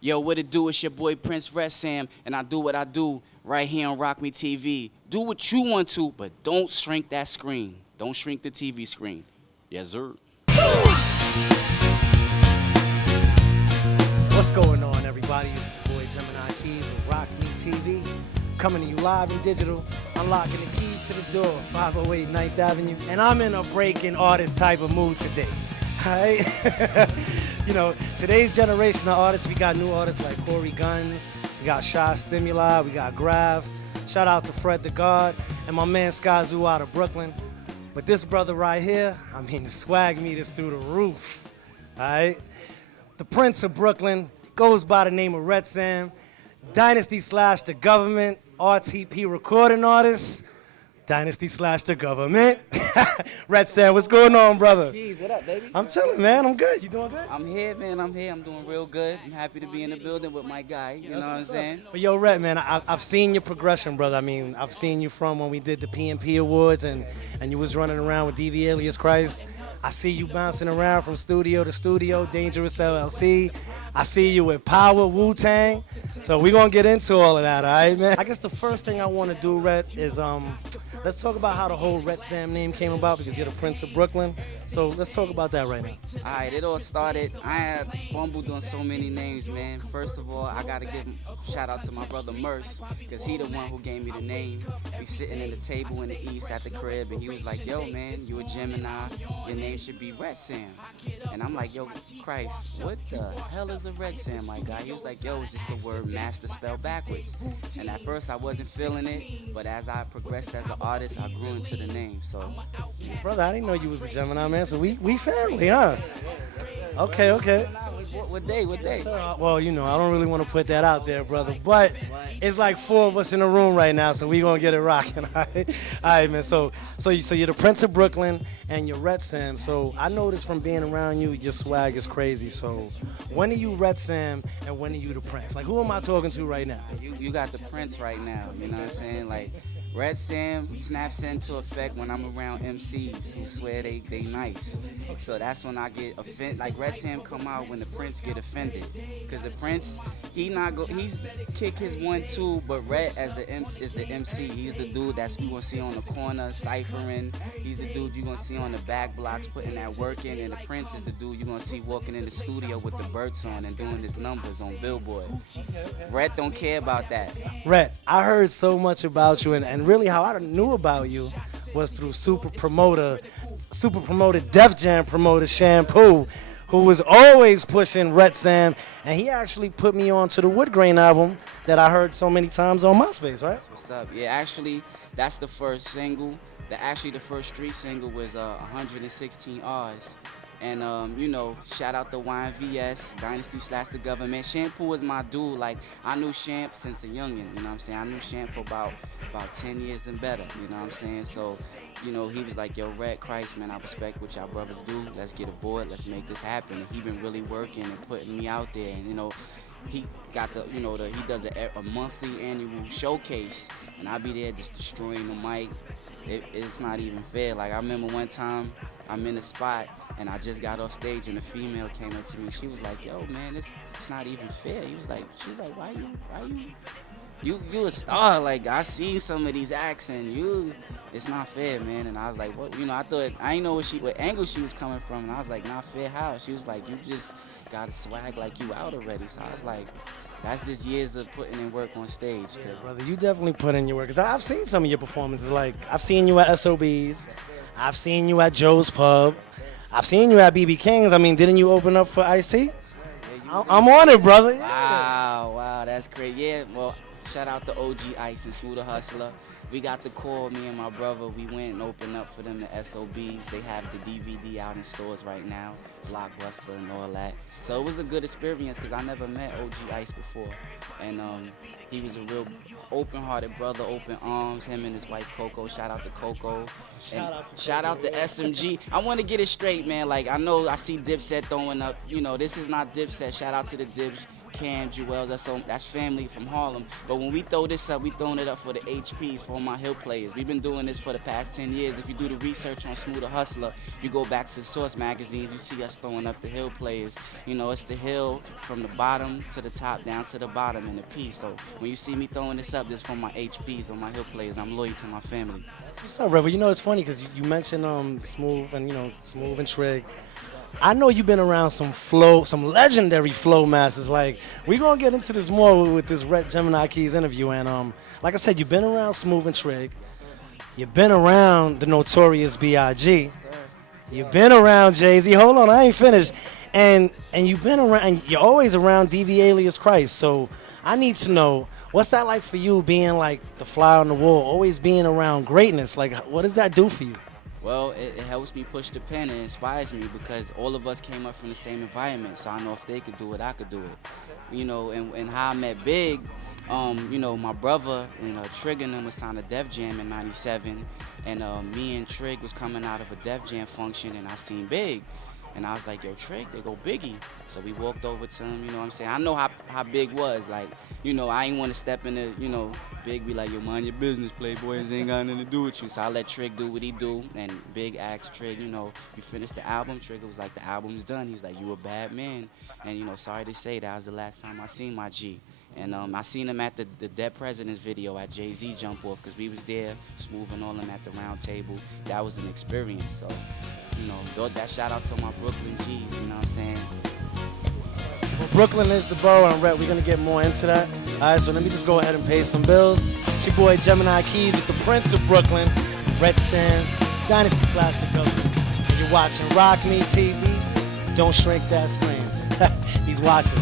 Yo, what it do? It's your boy Prince Retsam, and I do what I do right here on Rock Me TV. Do what you want to, but don't shrink that screen. Don't shrink the TV screen. Yes, sir. What's going on, everybody? It's your boy Gemini Keez with Rock Me TV. Coming to you live and digital, unlocking the keys to the door, 508 9th Avenue. And I'm in a breaking artist type of mood today. Alright? You know, today's generation of artists, we got new artists like Corey Guns, we got Shy Stimuli, we got Grav. Shout out to Fred the God and my man Skyzoo out of Brooklyn. But this brother right here, I mean, the swag meter's through the roof. Alright? The Prince of Brooklyn goes by the name of Retsam, Dynasty / the government, RTP recording artist, Dynasty / the government. Retsam, what's going on, brother? Keez, what up, baby? I'm chilling, man. I'm good. You doing good? I'm here, man. I'm here. I'm doing real good. I'm happy to be in the building with my guy. You know what I'm saying? But yo, Ret, man, I've seen your progression, brother. I mean, I've seen you from when we did the PNP Awards and you was running around with DV Alias Christ. I see you bouncing around from studio to studio, Dangerous LLC. I see you with Power, Wu-Tang. So we're going to get into all of that, all right, man? I guess the first thing I want to do, Ret, is let's talk about how the whole Retsam name came about because you're the Prince of Brooklyn. So let's talk about that right now. All right, it all started. I had fumbled on so many names, man. First of all, I got to give a shout out to my brother Merce because he the one who gave me the name. We sitting in the table in the East at the crib, and he was like, yo, man, you a Gemini. Your name should be Retsam. And I'm like, yo, Christ, what the hell is a Retsam, my guy? He was like, yo, it's just the word master spelled backwards. And at first I wasn't feeling it, but as I progressed as an artist, I grew into the name. So, Brother, I didn't know you was a Gemini, man. So we family, huh? Okay. what day? Well, you know, I don't really want to put that out there, brother. But it's like 4 of us in the room right now, so we gonna get it rocking. All right, man. So you're the Prince of Brooklyn and you're Retsam. So I noticed from being around you, your swag is crazy. So when are you Retsam and when are you the Prince? Like, who am I talking to right now? You got the Prince right now, you know what I'm saying? Like, Retsam snaps into effect when I'm around MCs who swear they nice. So that's when I get offended. Like, Retsam come out when the Prince get offended. Because the Prince, he's kick his 1-2, but Ret as the MC is the MC. He's the dude that's you gonna see on the corner ciphering. He's the dude you gonna see on the back blocks putting that work in. And the Prince is the dude you gonna see walking in the studio with the Burts on and doing his numbers on Billboard. Ret don't care about that. Ret, I heard so much about you, and really how I knew about you was through super promoted Def Jam promoter Shampoo, who was always pushing Retsam, and he actually put me on to the Wood Grain album that I heard so many times on MySpace, right? What's up? Yeah, actually, that's the first single. The first street single was 116 R's. And, you know, shout out to YNVS, Dynasty / the government. Shampoo was my dude. Like, I knew Champ since a youngin', you know what I'm saying? I knew Champ for about 10 years and better, you know what I'm saying? So, you know, he was like, yo, Red Christ, man, I respect what y'all brothers do. Let's get aboard. Let's make this happen. And he been really working and putting me out there. And, you know, he got he does a monthly annual showcase, and I be there just destroying the mic. It's not even fair. Like, I remember one time I'm in a spot, and I just got off stage, and a female came up to me. She was like, yo, man, it's not even fair. She's like, why you a star? Like, I seen some of these acts, and it's not fair, man. And I was like, what? You know, I didn't know what angle she was coming from, and I was like, not fair how? She was like, you just got a swag like you out already. So I was like, that's just years of putting in work on stage. Yeah, brother, you definitely put in your work. Cause I've seen some of your performances. Like, I've seen you at SOBs, I've seen you at Joe's Pub, I've seen you at BB King's. I mean, didn't you open up for Ice-T? I'm on it, brother. Yeah. Wow, that's great. Yeah, well, shout out to OG Ice and Smooth the Hustler. We got the call, me and my brother, we went and opened up for them the SOBs. They have the DVD out in stores right now, Blockbuster and all that. So it was a good experience because I never met OG Ice before. And he was a real open-hearted brother, open arms, him and his wife Coco. Shout out to Coco. Shout out to SMG. I want to get it straight, man. Like, I know I see Dipset throwing up. You know, this is not Dipset. Shout out to the Dips. Cam, Jewel, that's family from Harlem. But when we throw this up, we throwing it up for the HPs, for all my Hill players. We've been doing this for the past 10 years. If you do the research on Smooth the Hustler, you go back to the Source magazines, you see us throwing up the Hill players. You know, it's the Hill from the bottom to the top, down to the bottom in the P. So when you see me throwing this up, this for my HPs or my Hill players. I'm loyal to my family. What's up, Rebel? You know, it's funny because you mentioned Smooth and, Smooth and Trig. I know you've been around some legendary flow masters. Like, we're going to get into this more with this Gemini Keez interview. And like I said, you've been around Smooth and Trig. You've been around the Notorious B.I.G. You've been around Jay-Z. Hold on, I ain't finished. And you've been around, and you're always around DV Alias Christ. So I need to know, what's that like for you being like the fly on the wall, always being around greatness? Like, what does that do for you? Well, it helps me push the pen. It inspires me because all of us came up from the same environment. So I know if they could do it, I could do it. You know, and how I met Big, my brother and Trig and them was signed to Def Jam in '97. And me and Trig was coming out of a Def Jam function, and I seen Big. And I was like, yo, Trig, they go Biggie. So we walked over to him, you know what I'm saying? I know how Big was. Like, I ain't want to step in the, Big be like, yo, mind your business, playboy. This ain't got nothing to do with you. So I let Trig do what he do. And Big asked Trig, you finished the album? Trig was like, the album's done. He's like, you a bad man. And, sorry to say, that was the last time I seen my G. And I seen him at the Dead Presidents video at Jay-Z Jump Off because we was there, Smooth and all them at the round table. That was an experience. So, that shout out to my Brooklyn G's, you know what I'm saying? Well, Brooklyn is the borough, and Rhett, we're going to get more into that. All right, so let me just go ahead and pay some bills. It's your boy Gemini Keez with the Prince of Brooklyn, Retsam, Dynasty / The Government. And you're watching Rock Me TV. Don't shrink that screen. He's watching.